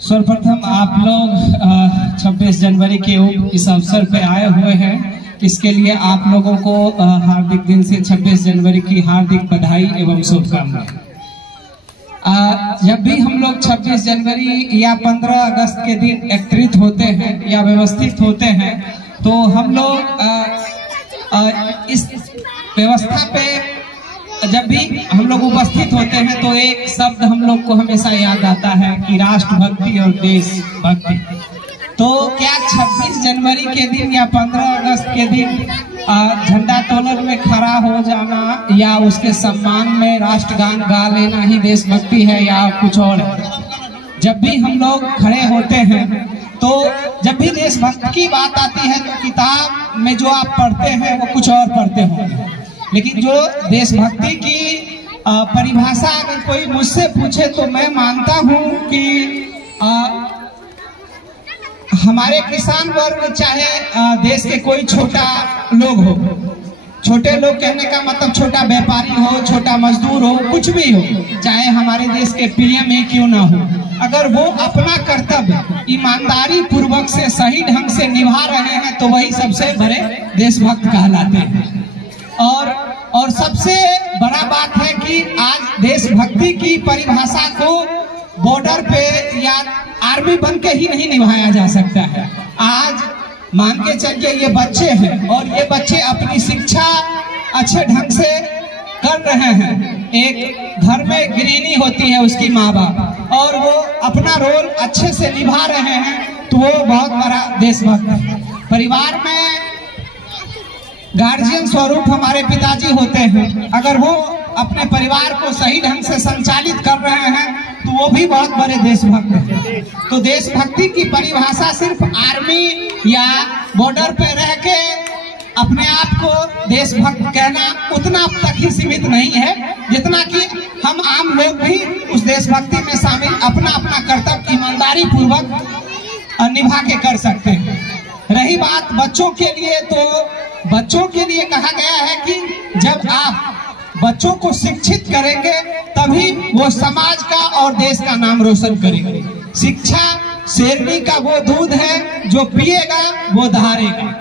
सर्वप्रथम आप लोग 26 जनवरी के इस अवसर पे आए हुए हैं, इसके लिए आप लोगों को हार्दिक दिन से 26 जनवरी की हार्दिक बधाई एवं शुभकामनाएं। जब भी हम लोग 26 जनवरी या 15 अगस्त के दिन एकत्रित होते हैं या व्यवस्थित होते हैं, तो हम लोग इस व्यवस्था पे जब भी हम लोग उपस्थित होते हैं तो एक शब्द हम लोग को हमेशा याद आता है कि राष्ट्रभक्ति और देशभक्ति। तो क्या 26 जनवरी के दिन या 15 अगस्त के दिन झंडा तोलन में खड़ा हो जाना या उसके सम्मान में राष्ट्रगान गा लेना ही देशभक्ति है या कुछ और है? जब भी हम लोग खड़े होते हैं तो जब भी देशभक्ति की बात आती है तो किताब में जो आप पढ़ते हैं वो कुछ और पढ़ते होंगे, लेकिन जो देशभक्ति की परिभाषा अगर कोई मुझसे पूछे तो मैं मानता हूं कि हमारे किसान वर्ग चाहे देश के कोई छोटा लोग हो, छोटे लोग कहने का मतलब छोटा व्यापारी हो, छोटा मजदूर हो, कुछ भी हो, चाहे हमारे देश के पीएम ही क्यों ना हो, अगर वो अपना कर्तव्य ईमानदारी पूर्वक से सही ढंग से निभा रहे हैं तो वही सबसे बड़े देशभक्त कहलाते हैं। और सबसे बड़ा बात है कि आज देशभक्ति की परिभाषा को बॉर्डर पे या आर्मी बन के ही नहीं निभाया जा सकता है। आज मान के चलिए ये बच्चे हैं और ये बच्चे अपनी शिक्षा अच्छे ढंग से कर रहे हैं। एक घर में गृहिणी होती है उसकी माँ बाप और वो अपना रोल अच्छे से निभा रहे हैं तो वो बहुत बड़ा देशभक्त है। परिवार में गार्जियन स्वरूप हमारे पिताजी होते हैं, अगर वो अपने परिवार को सही ढंग से संचालित कर रहे हैं तो वो भी बहुत बड़े देशभक्त हैं। तो देशभक्ति की परिभाषा सिर्फ आर्मी या बॉर्डर पे रह के अपने आप को देशभक्त कहना उतना तक ही सीमित नहीं है जितना कि हम आम लोग भी उस देशभक्ति में शामिल अपना अपना कर्तव्य ईमानदारी पूर्वक निभा के कर सकते हैं। रही बात बच्चों के लिए, तो बच्चों के लिए कहा गया है कि जब आप बच्चों को शिक्षित करेंगे तभी वो समाज का और देश का नाम रोशन करेंगे। शिक्षा शेरनी का वो दूध है जो पिएगा वो धारेगा।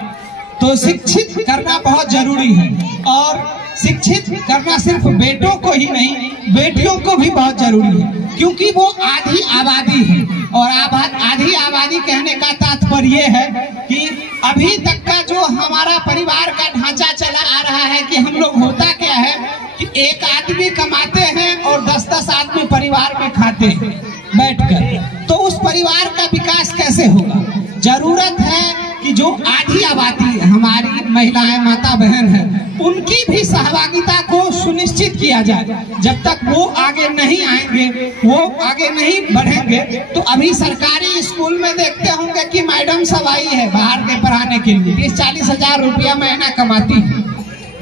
तो शिक्षित करना बहुत जरूरी है और शिक्षित करना सिर्फ बेटों को ही नहीं बेटियों को भी बहुत जरूरी है, क्योंकि वो आधी आबादी है। और आधी आबादी कहने का तात्पर्य है कि अभी तक का जो हमारा परिवार का ढांचा चला आ रहा है कि हम लोग होता क्या है कि एक आदमी कमाते हैं और 10-10 आदमी परिवार में खाते हैं बैठकर। तो उस परिवार का विकास कैसे होगा? जरूरत है कि जो आधी आबादी हमारी महिलाएं माता बहन है उनकी भी सहभागिता को सुनिश्चित किया जाए। जब तक वो आगे नहीं आएंगे, वो आगे नहीं बढ़ेंगे, तो अभी सरकारी स्कूल में देखते होंगे कि मैडम सब आई है बाहर के पढ़ाने के लिए, 30-40 हजार रुपया महीना कमाती है,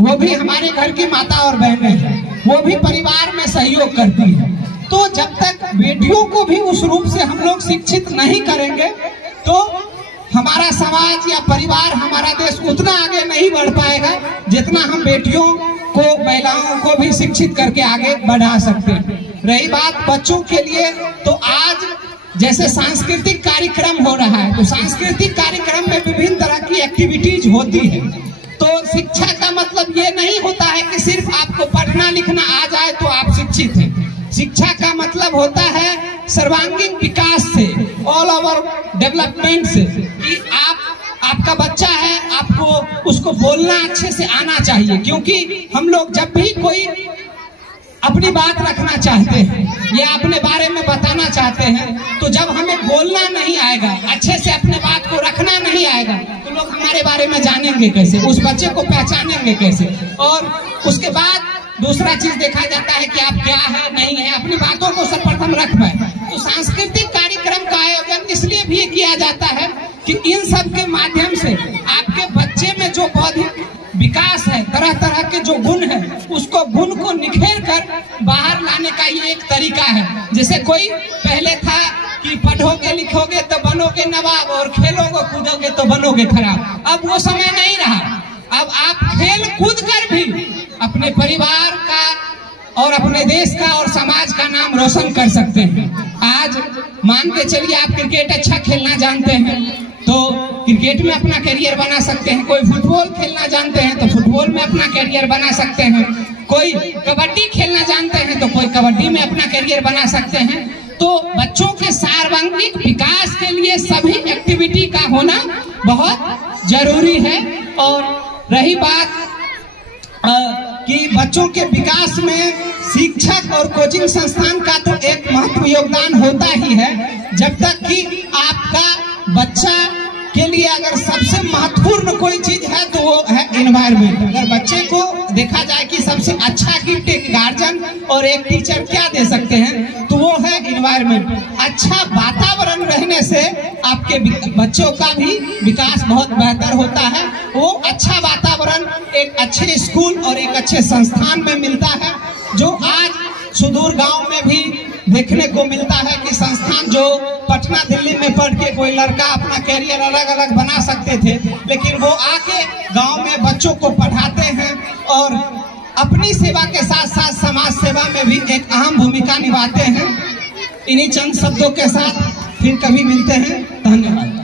वो भी हमारे घर की माता और बहनें हैं, वो भी परिवार में सहयोग करती है। तो जब तक बेटियों को भी उस रूप से हम लोग शिक्षित नहीं करेंगे तो हमारा समाज या परिवार हमारा देश उतना आगे नहीं बढ़ पाएगा जितना हम बेटियों को महिलाओं को भी शिक्षित करके आगे बढ़ा सकते हैं। रही बात बच्चों के लिए, तो आज जैसे सांस्कृतिक कार्यक्रम हो रहा है तो सांस्कृतिक कार्यक्रम में विभिन्न तरह की एक्टिविटीज होती है। तो शिक्षा का मतलब ये नहीं होता है कि सिर्फ आपको पढ़ना लिखना आ जाए तो आप शिक्षित हैं। शिक्षा का मतलब होता है सर्वांगीण विकास से, ऑल ओवर डेवलपमेंट से, कि आपका बच्चा है, आपको उसको बोलना अच्छे से आना चाहिए। क्योंकि हम लोग जब भी कोई अपनी बात रखना चाहते हैं या अपने बारे में बताना चाहते हैं तो जब हमें बोलना नहीं आएगा, अच्छे से अपने बात को रखना नहीं आएगा, तो लोग हमारे बारे में जानेंगे कैसे, उस बच्चे को पहचानेंगे कैसे? और उसके बाद दूसरा चीज देखा जाता है कि आप क्या है नहीं है, अपनी बातों को सर्वप्रथम रख पाए। तो सांस्कृतिक कार्यक्रम का आयोजन इसलिए भी किया जाता है कि इन सब के माध्यम से आपके बच्चे में जो बौद्धिक विकास है, तरह तरह के जो गुण है, उसको गुण को निखेर कर बाहर लाने का ये एक तरीका है। जैसे कोई पहले था कि पढ़ोगे लिखोगे तो बनोगे नवाब और खेलोगे कूदोगे तो बनोगे खराब। अब वो समय नहीं रहा। अब आप खेल कूद कर भी अपने परिवार का और अपने देश का और समाज का नाम रोशन कर सकते हैं। आज मान के चलिए आप क्रिकेट अच्छा खेलना जानते हैं तो क्रिकेट में अपना करियर बना सकते हैं, कोई फुटबॉल खेलना जानते हैं तो फुटबॉल में अपना करियर बना सकते हैं, कोई कबड्डी खेलना जानते हैं तो कोई कबड्डी में अपना करियर बना सकते हैं। तो बच्चों के सर्वांगीण विकास के लिए सभी एक्टिविटी का होना बहुत जरूरी है। और रही बात कि बच्चों के विकास में शिक्षक और कोचिंग संस्थान का तो एक महत्व योगदान होता ही है। जब तक कि आपका बच्चा के लिए अगर सबसे महत्वपूर्ण कोई चीज है तो वो है एनवायरमेंट। अगर बच्चे को देखा जाए कि सबसे अच्छा गिफ्ट एक गार्जियन और एक टीचर क्या दे सकते हैं तो वो है एनवायरमेंट। अच्छा वातावरण रहने से आपके बच्चों का भी विकास बहुत बेहतर होता है। वो अच्छा वातावरण एक अच्छे स्कूल और एक अच्छे संस्थान में मिलता है, जो आज सुदूर गांव में भी देखने को मिलता है कि संस्थान जो पटना दिल्ली में पढ़ के कोई लड़का अपना कैरियर अलग अलग बना सकते थे, लेकिन वो आके गांव में बच्चों को पढ़ाते हैं और अपनी सेवा के साथ साथ समाज सेवा में भी एक अहम भूमिका निभाते हैं। इन्हीं चंद शब्दों के साथ फिर कभी मिलते हैं। धन्यवाद।